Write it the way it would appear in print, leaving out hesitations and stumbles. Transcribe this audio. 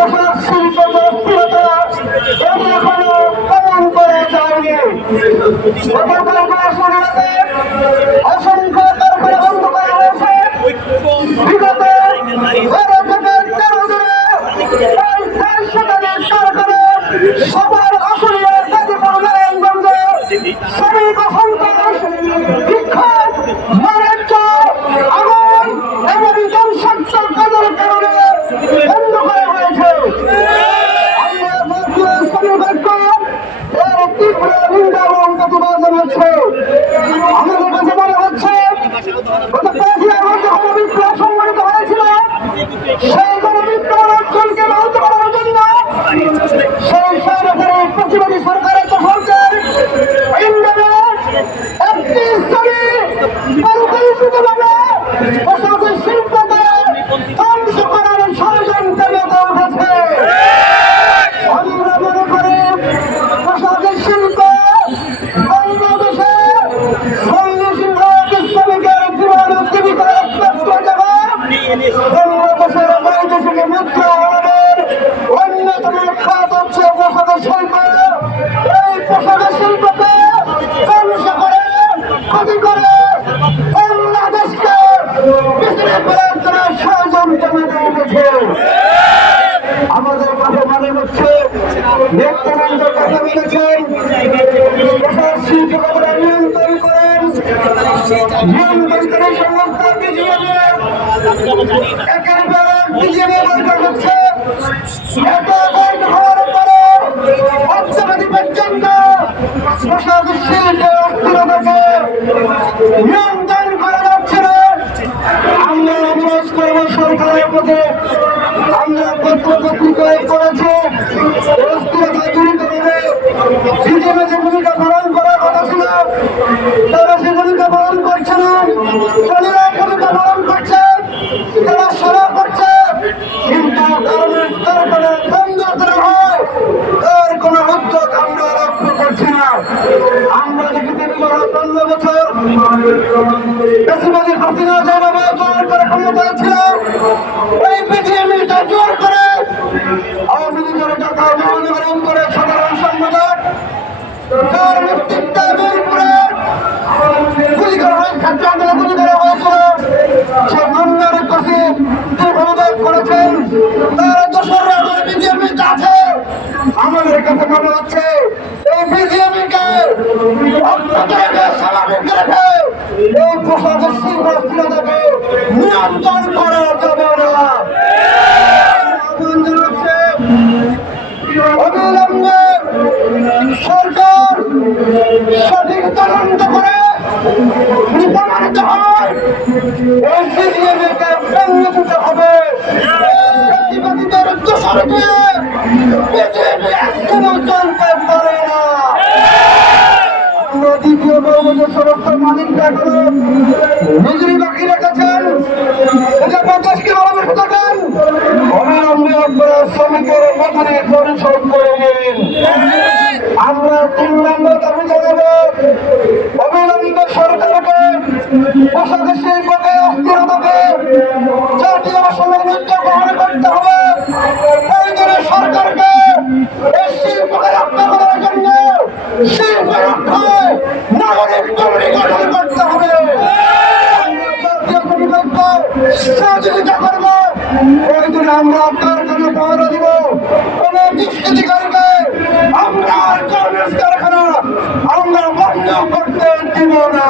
পোশাক শিল্প অস্থিরতা এখনো কমন করে যায়নি। অসংখ্য কারখানা বন্ধ করা হয়েছে। বিগত 13 শতাধিক কারখানা সবার আসলে গাজীপুর নারায়ণগঞ্জে শ্রমিক অসন্তোষ বিক্ষোভ বাণিজ্য আগুন এবং জনস্বার্থ কাজের কারণে বন্ধ করা হয়েছে। আমরা জাতীয় শ্রমিক ঐক্য এর তীব্র নিন্দা এবং প্রতিবাদ জানাচ্ছি। আমাদের কাছে মনে হচ্ছে গত 5ই আগস্ট যখন বিপ্লব সংগঠিত হয়েছিল সেই গণবিপ্লব অর্জনকে ব্যাহত করার জন্য সেই সরকারের প্রতিবাদী সরকারের দখলদার একটি স্তরে পরিকল্পিতভাবে পোশাকের শিল্পকে ধ্বংস করার ষড়যন্ত্র মেতে উঠেছে। আমরা মনে করি পোশাকের শিল্প বাংলাদেশে 40 লাখ শ্রমিকের জীবন জীবিকার একমাত্র জায়গা। বাংলাদেশের বৈদেশিক মুদ্রা আমাদের অন্যতম খাত হচ্ছে পোশাকের শিল্প। এই পোশাকের শিল্পকে ধ্বংস করে ক্ষতি করে বাংলাদেশকে পিছনে ফেলার জন্য ষড়যন্ত্র মেতে উঠেছে। আমাদের কাছে মনে হচ্ছে নেতৃবৃন্দ কথা বলেছেন পোশাক শিল্পকে নিয়ন্ত্রণ করেন। নিয়ন্ত্রণকারী সংস্থা বিজিএমএ একের পর এক বিজিএমএ বৈঠক হচ্ছে। এত বৈঠক হওয়ার পরে পঞ্চমতি পর্যন্ত পোশাক শিল্পে অস্থিরতাকে নিয়ন্ত্রণ করা যাচ্ছে না। আমরা অনুরোধ করব সরকারের প্রতি, আমরা পত্রিকায় করেছি অস্থিরতা দূরীকরণে বিজেপি যে ভূমিকা পালন করার কথা ছিল তারা সে ভূমিকা পালন করছে না। শনিরা ভূমিকা পালন করছে, তারা সেবা করছে, কিন্তু কারখানা বন্ধ করা হয় তার কোন উদ্যোগ আমরা লক্ষ্য করছি না। আমরা দেখেছি বিগত 15 বছর বেশিরভাগই হাসিনা যেভাবে জোর করে ক্ষমতায় ছিল ওই বিজেপিটা জোর করে আওয়ামী লীগের টাকা মহানগরণ করে সাধারণ সম্পাদক তার নেতৃত্বে মিরপুরে গুলি করা হয়, ছাত্র আন্দোলন গুলি করা হয়েছিল। সে মামলার কাছে যে পদত্যাগ করেছেন তার দোসররা বিজেপিতে আছে। আমাদের কাছে মনে হচ্ছে এই বিজেপিকে স্বাভাবিক রেখে এই পোশাকের শৃঙ্খলতাকে নিয়ন্ত্রণ করা যাবে না। অবিলম্বে সরকার সঠিক তদন্ত করে প্রমাণিত হয় এই বিজেপিকে ভেঙে দিতে হবে। প্রতিবাদীদের দোষর দিয়ে বিজেপি এখনো চলতে পারে না। দ্বিতীয় বহুবছর সংস্থার মালিকরা এখনো মজুরি বাকি রেখেছেন। এটা 50কে ভালোবেসে থাকেন, অবিলম্বে আপনারা শ্রমিকের মজুরি পরিশোধ করে দিন। আমরা 3 নম্বর দাবি জানাবো অবিলম্বে সরকারকে পোশাকের শিল্পকে অস্থিরতাকে জাতীয় সমন্বিত গ্রহণ করতে হবে। প্রয়োজনে সরকারকে এই শিল্পকে রক্ষা করার জন্য শিল্প রক্ষায় নাগরিক কমিটি গঠন করতে হবে। সহযোগিতা করবো, প্রয়োজনে আমরা আপনার জন্য পাহারা দিব। কোন দুষ্কৃতিকারীকে আমরা কারখানা আমরা বন্ধ করতে দিব না।